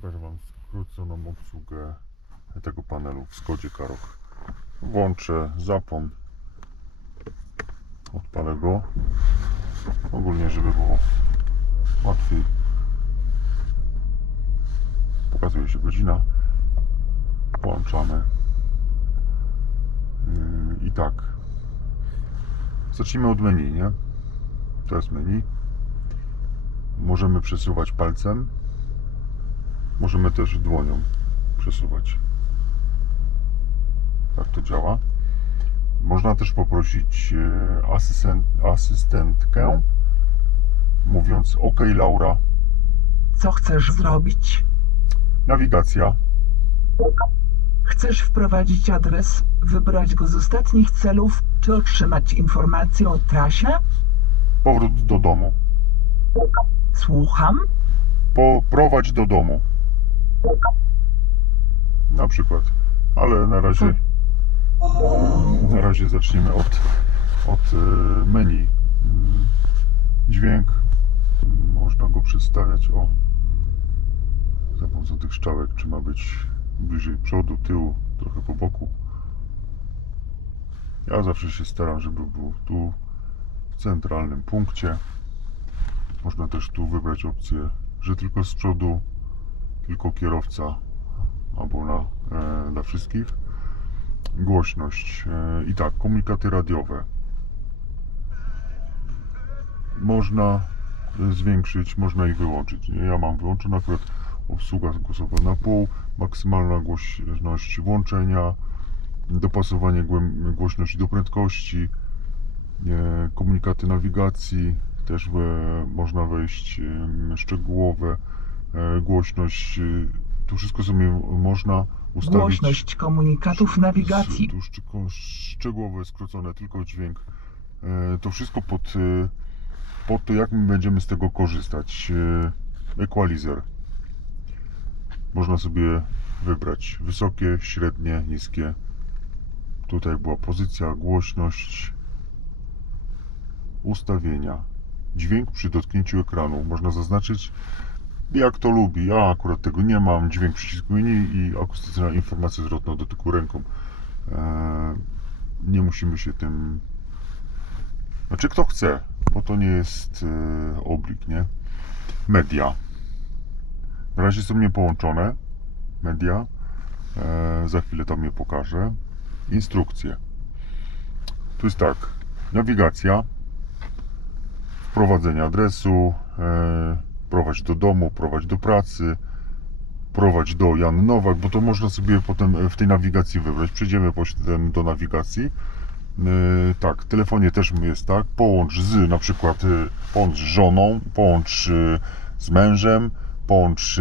Pokażę Wam skróconą obsługę tego panelu w Skodzie Karoq. Włączę zapłon, odpalę go, ogólnie żeby było łatwiej. Pokazuje się godzina, włączamy i tak. Zacznijmy od menu, nie? To jest menu. Możemy przesuwać palcem, możemy też dłonią przesuwać. Tak to działa. Można też poprosić asystentkę, mówiąc OK Laura. Co chcesz zrobić? Nawigacja. Chcesz wprowadzić adres, wybrać go z ostatnich celów, czy otrzymać informację o trasie? Powrót do domu. Słucham? Poprowadź do domu. Na przykład. Ale na razie zaczniemy od menu. Dźwięk. Można go przedstawiać za pomocą tych strzałek, czy ma być bliżej przodu, tyłu, trochę po boku. Ja zawsze się staram, żeby był tu w centralnym punkcie. Można też tu wybrać opcję, że tylko z przodu, tylko kierowca, albo dla wszystkich. Głośność i tak, komunikaty radiowe. Można zwiększyć, można ich wyłączyć. Ja mam wyłączone akurat obsługa głosowa na pół, maksymalna głośność włączenia, dopasowanie głośności do prędkości, komunikaty nawigacji, też można wejść szczegółowe, głośność, tu wszystko sobie można ustawić. Głośność komunikatów nawigacji. Tu szczegółowe, skrócone, tylko dźwięk. To wszystko pod to, jak my będziemy z tego korzystać. Equalizer. Można sobie wybrać wysokie, średnie, niskie. Tutaj była pozycja, głośność, ustawienia. Dźwięk przy dotknięciu ekranu. Można zaznaczyć, jak to lubi. Ja akurat tego nie mam. Dźwięk przycisku menu i akustyczna informacja zwrotna dotyku ręką. Nie musimy się tym... Znaczy kto chce, bo to nie jest oblig, nie? Media. Na razie są niepołączone. Media. Za chwilę tam je pokażę. Instrukcje. Tu jest tak. Nawigacja. Wprowadzenie adresu. Prowadź do domu, prowadź do pracy. Prowadź do Jan Nowak, bo to można sobie potem w tej nawigacji wybrać. Przejdziemy potem do nawigacji. Tak, w telefonie też jest tak. Połącz na przykład połącz z żoną, połącz z mężem, połącz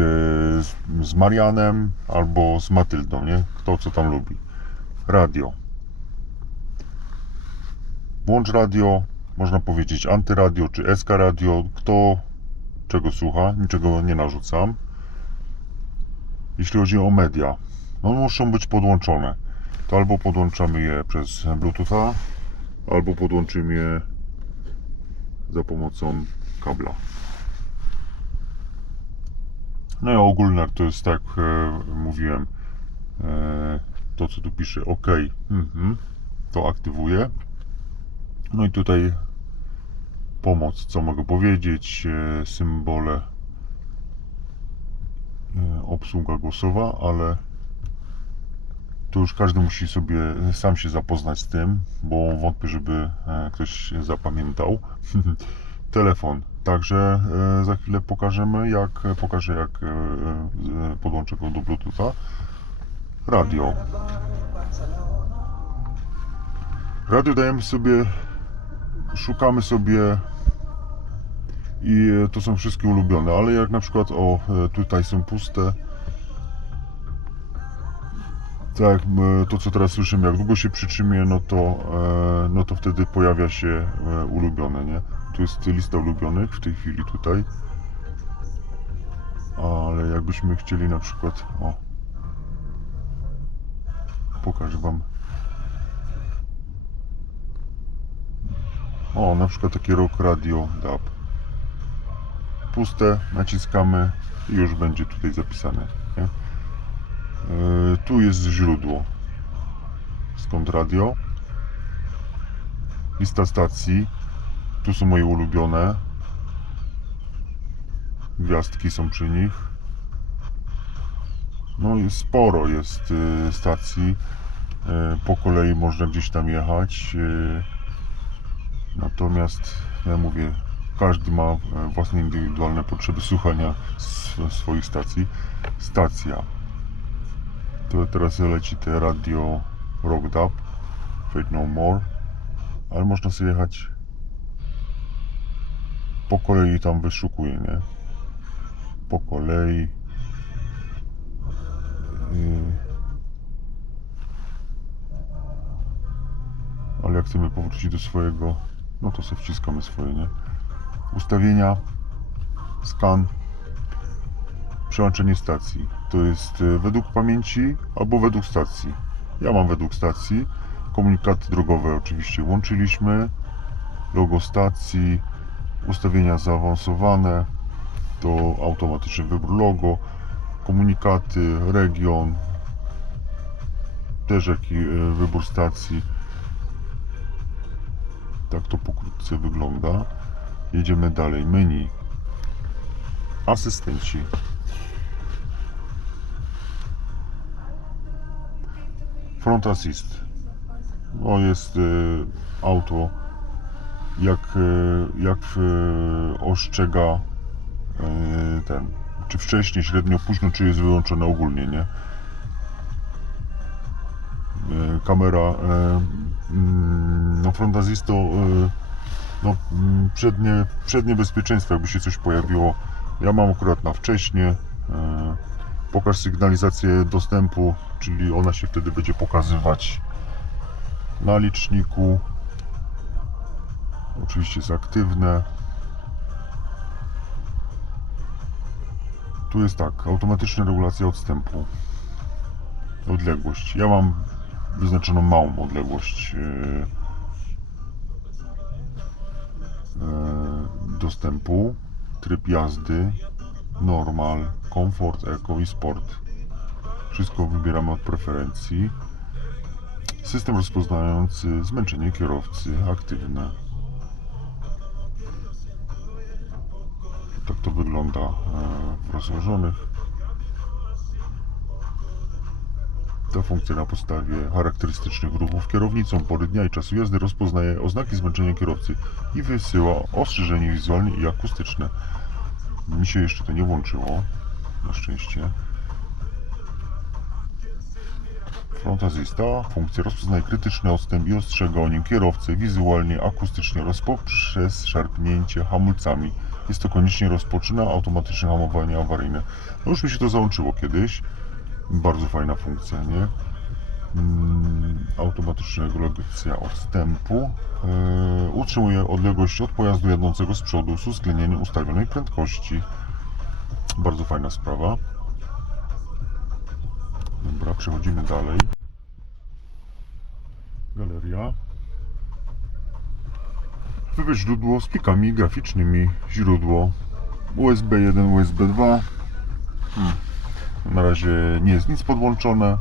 z Marianem albo z Matyldą, nie? Kto co tam lubi. Radio. Włącz radio, można powiedzieć antyradio czy SK radio. Kto czego słucha, niczego nie narzucam. Jeśli chodzi o media, no muszą być podłączone. To albo podłączamy je przez Bluetootha, albo podłączymy je za pomocą kabla. No i ogólne to jest, tak mówiłem, to co tu pisze OK, to aktywuję. No i tutaj pomoc, co mogę powiedzieć, symbole, obsługa głosowa, ale to już każdy musi sobie sam się zapoznać z tym, bo wątpię, żeby ktoś zapamiętał. Telefon. Także za chwilę pokażę jak podłączę go do Bluetootha. Radio. Radio dajemy sobie, szukamy sobie i to są wszystkie ulubione, ale jak na przykład tutaj są puste. Tak, to co teraz słyszymy, jak długo się przytrzymuję, no to wtedy pojawia się ulubione, nie? Tu jest lista ulubionych w tej chwili tutaj. Ale jakbyśmy chcieli na przykład, pokażę Wam. Na przykład takie Rock Radio DAB. puste, naciskamy i już będzie tutaj zapisane, nie? Tu jest źródło, skąd radio, lista stacji, tu są moje ulubione, gwiazdki są przy nich. No i sporo jest stacji, po kolei można gdzieś tam jechać, natomiast ja mówię, każdy ma własne indywidualne potrzeby słuchania swoich stacji. Stacja to teraz leci te radio Rocked Up, Fate No More, ale można sobie jechać po kolei, tam wyszukuję, nie? Po kolei. Ale jak chcemy powrócić do swojego, no to sobie wciskamy swoje, nie? Ustawienia, skan, przełączenie stacji. To jest według pamięci albo według stacji. Ja mam według stacji. Komunikaty drogowe oczywiście łączyliśmy. Logo stacji, ustawienia zaawansowane, to automatyczny wybór logo, komunikaty, region, też jaki wybór stacji. Tak to pokrótce wygląda. Jedziemy dalej. Menu. Asystenci. Front Assist. No jest auto jak ostrzega ten, czy wcześnie, średnio, późno, czy jest wyłączone ogólnie, nie? Kamera no Front Assist to no, przednie bezpieczeństwo, jakby się coś pojawiło. Ja mam akurat na wcześnie. Pokaż sygnalizację dostępu, czyli ona się wtedy będzie pokazywać na liczniku. Oczywiście jest aktywne. Tu jest tak, automatyczna regulacja odstępu. Odległość. Ja mam wyznaczoną małą odległość dostępu. Tryb jazdy, normal, komfort, eco i sport. Wszystko wybieramy od preferencji. System rozpoznający zmęczenie kierowcy, aktywne. Tak to wygląda w rozłożonych. Ta funkcja na podstawie charakterystycznych ruchów kierownicą, pory dnia i czasu jazdy rozpoznaje oznaki zmęczenia kierowcy i wysyła ostrzeżenie wizualne i akustyczne. Mi się jeszcze to nie włączyło, na szczęście. Front Assista. Funkcja rozpoznaje krytyczny odstęp i ostrzega o nim kierowcę wizualnie, akustycznie oraz poprzez szarpnięcie hamulcami. Jest to koniecznie rozpoczyna automatyczne hamowanie awaryjne. No już mi się to załączyło kiedyś. Bardzo fajna funkcja, nie? Automatyczna regulacja odstępu. Utrzymuje odległość od pojazdu jadącego z przodu z uwzględnieniem ustawionej prędkości. Bardzo fajna sprawa. Dobra, przechodzimy dalej. Galeria. Wybierz źródło z plikami graficznymi. Źródło USB 1, USB 2. Na razie nie jest nic podłączone.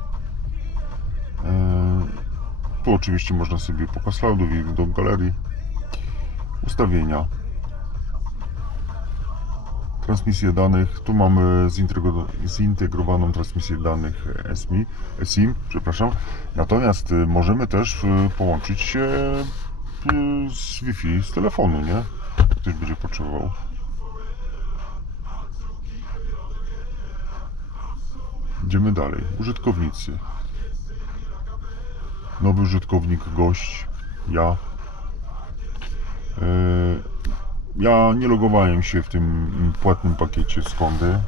Tu oczywiście można sobie pokaz slajdów i do galerii. Ustawienia. Transmisję danych. Tu mamy zintegrowaną transmisję danych SIM, przepraszam. Natomiast możemy też połączyć się z Wi-Fi z telefonu, nie? Ktoś będzie potrzebował. Idziemy dalej. Użytkownicy. Nowy użytkownik, gość, ja. Ja nie logowałem się w tym płatnym pakiecie z Kondy.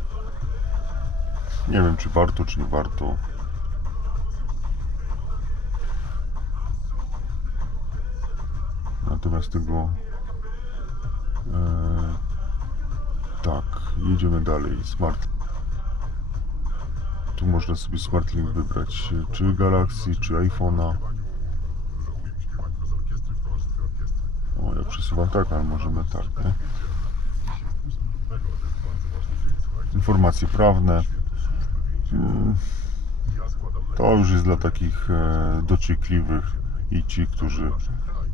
Nie wiem, czy warto, czy nie warto. Natomiast tego tak, jedziemy dalej. Smart. Tu można sobie SmartLink wybrać, czy Galaxy, czy iPhone'a. O, ja przesuwam tak, ale możemy tak, nie? informacje prawne. To już jest dla takich dociekliwych i ci, którzy,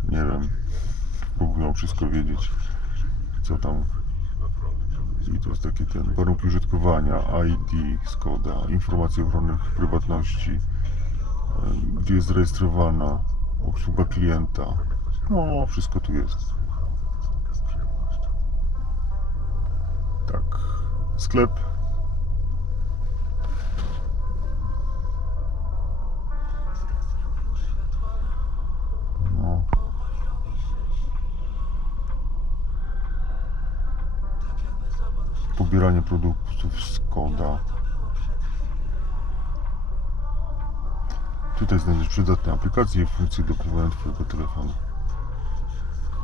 nie wiem, próbują wszystko wiedzieć, co tam. I to jest takie warunki użytkowania, ID, Skoda, informacje ochrony prywatności, gdzie jest zarejestrowana, obsługa klienta. No, wszystko tu jest. Tak, sklep. No. Pobieranie produktów Skoda. Tutaj znajdziesz przydatne aplikacje i funkcje do używania Twojego telefonu.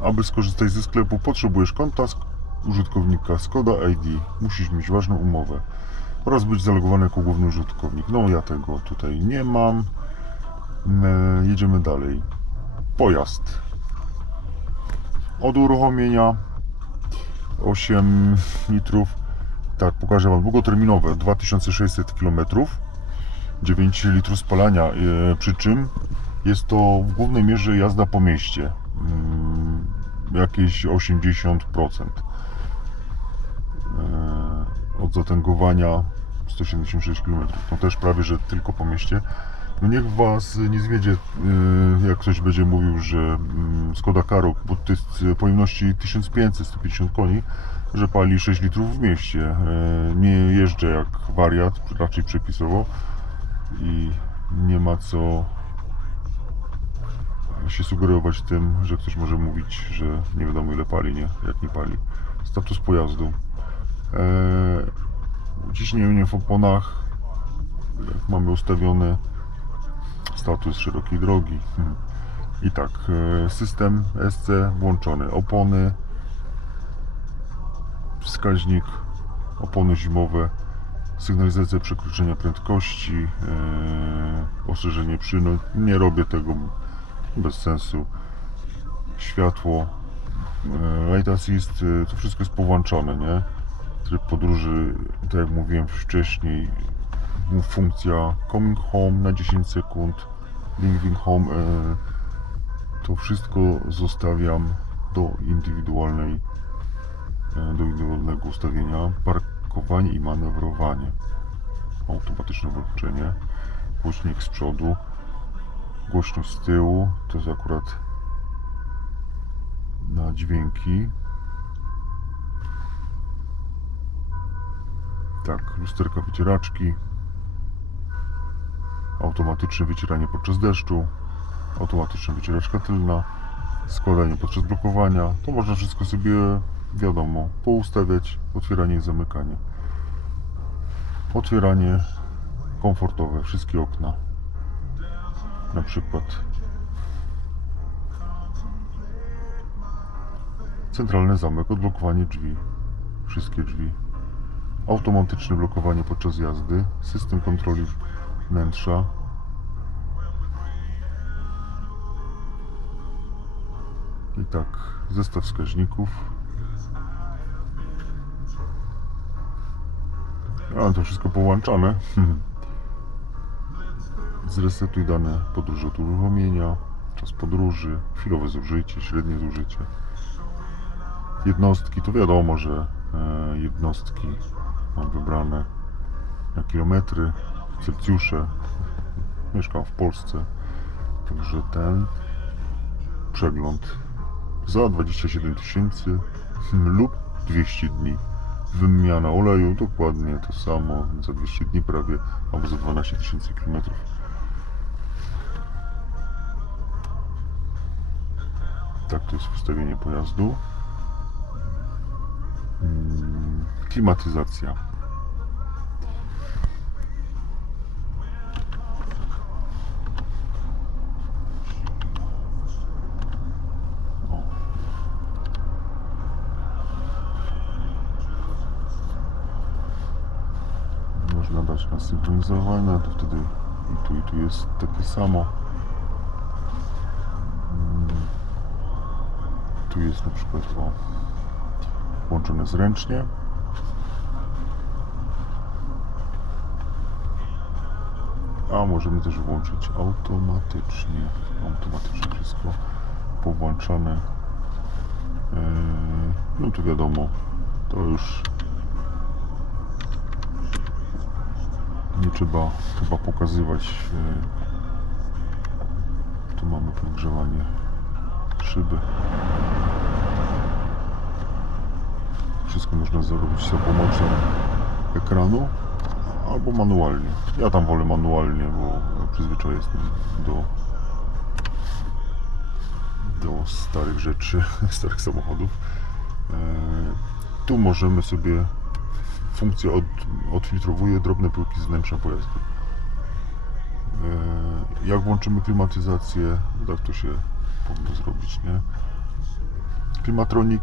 Aby skorzystać ze sklepu, potrzebujesz konta użytkownika Skoda ID. Musisz mieć ważną umowę oraz być zalogowany jako główny użytkownik. No ja tego tutaj nie mam. Jedziemy dalej. Pojazd. Od uruchomienia 8 litrów. Tak, pokażę Wam długoterminowe 2600 km, 9 litrów spalania, przy czym jest to w głównej mierze jazda po mieście, jakieś 80%. Od zatęgowania 176 km, no też prawie, że tylko po mieście. No niech Was nie zwiedzie, jak ktoś będzie mówił, że Skoda Karoq, bo to jest pojemności 1500-150 koni, że pali 6 litrów w mieście. Nie jeżdżę jak wariat, raczej przepisowo i nie ma co się sugerować tym, że ktoś może mówić, że nie wiadomo ile pali, nie? Jak nie pali. Status pojazdu. Ciśnienie w oponach, jak mamy ustawiony, status szerokiej drogi. I tak, system SC włączony, opony, wskaźnik, opony zimowe, sygnalizacja przekroczenia prędkości, ostrzeżenie przynód. Nie robię tego, bez sensu. Światło, light assist, to wszystko jest powłączone, nie? Tryb podróży, tak jak mówiłem wcześniej, funkcja coming home na 10 sekund, leaving home, to wszystko zostawiam do indywidualnego ustawienia. Parkowanie i manewrowanie, automatyczne włączenie, głośnik z przodu, głośność z tyłu, to jest akurat na dźwięki. Tak, lusterka wycieraczki, automatyczne wycieranie podczas deszczu, automatyczna wycieraczka tylna, składanie podczas blokowania. To można wszystko sobie, wiadomo, poustawiać, otwieranie i zamykanie. Otwieranie komfortowe, wszystkie okna. Na przykład centralny zamek, odblokowanie drzwi, wszystkie drzwi. Automatyczne blokowanie podczas jazdy, system kontroli wnętrza. I tak, zestaw wskaźników. Ale to wszystko połączone. Zresetuj dane podróży od uruchomienia, czas podróży, chwilowe zużycie, średnie zużycie. Jednostki, to wiadomo, że jednostki mam wybrane na kilometry, Celsjusze. Mieszkam w Polsce, także ten przegląd za 27 000 lub 200 dni. Wymiana oleju dokładnie to samo, za 200 dni prawie, albo za 12 000 km. Tak, to jest ustawienie pojazdu. Klimatyzacja. Można dać na synchronizowanie, to wtedy i tu jest takie samo. Tu jest na przykład włączone zręcznie. A możemy też włączyć automatycznie wszystko powłączane. No to wiadomo, to już nie trzeba chyba pokazywać. Tu mamy podgrzewanie szyby. Wszystko można zrobić za pomocą ekranu albo manualnie. Ja tam wolę manualnie, bo przyzwyczajony jestem do starych rzeczy, starych samochodów. Tu możemy sobie, funkcja odfiltrowuje drobne pyłki z wnętrza pojazdu. Jak włączymy klimatyzację, tak to się powinno zrobić, nie? Klimatronik,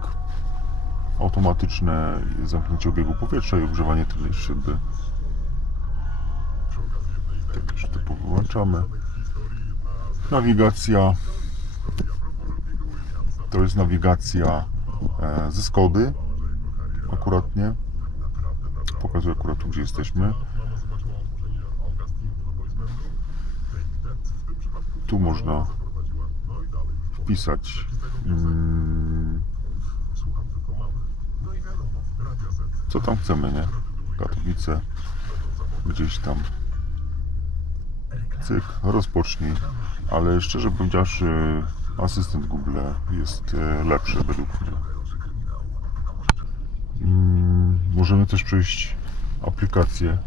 automatyczne zamknięcie obiegu powietrza i ogrzewanie tylnej szyby. Tak, już to wyłączamy. Nawigacja. To jest nawigacja ze Skody. Akuratnie. Pokazuję akurat tu, gdzie jesteśmy. Tu można wpisać co tam chcemy, nie? Katowice, gdzieś tam. Cyk, rozpocznij. Ale szczerze powiedziawszy, asystent Google jest lepszy według mnie. Możemy też przejść aplikację.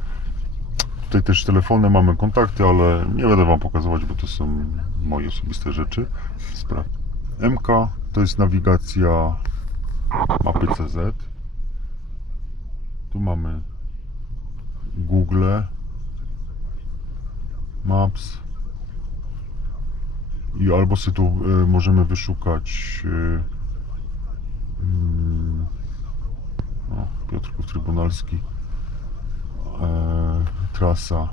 Tutaj też telefonem mamy kontakty, ale nie będę Wam pokazywać, bo to są moje osobiste rzeczy. MK to jest nawigacja mapy CZ. Tu mamy Google Maps i albo sobie tu możemy wyszukać Piotrków Trybunalski, trasa,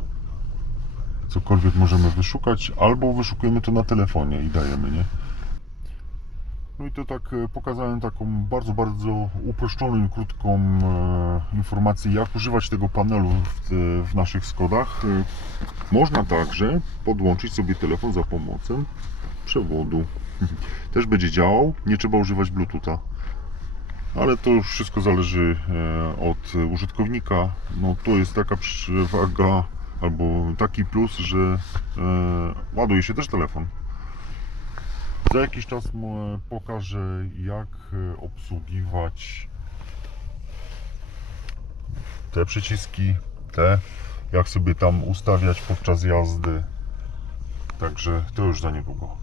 cokolwiek możemy wyszukać, albo wyszukujemy to na telefonie i dajemy, nie? No i to tak pokazałem taką bardzo uproszczoną i krótką informację, jak używać tego panelu w naszych Skodach. Można także podłączyć sobie telefon za pomocą przewodu. Też będzie działał, nie trzeba używać Bluetootha. Ale to już wszystko zależy od użytkownika. No to jest taka przewaga albo taki plus, że ładuje się też telefon. Za jakiś czas pokażę, jak obsługiwać te przyciski, jak sobie tam ustawiać podczas jazdy. Także to już za niedługo.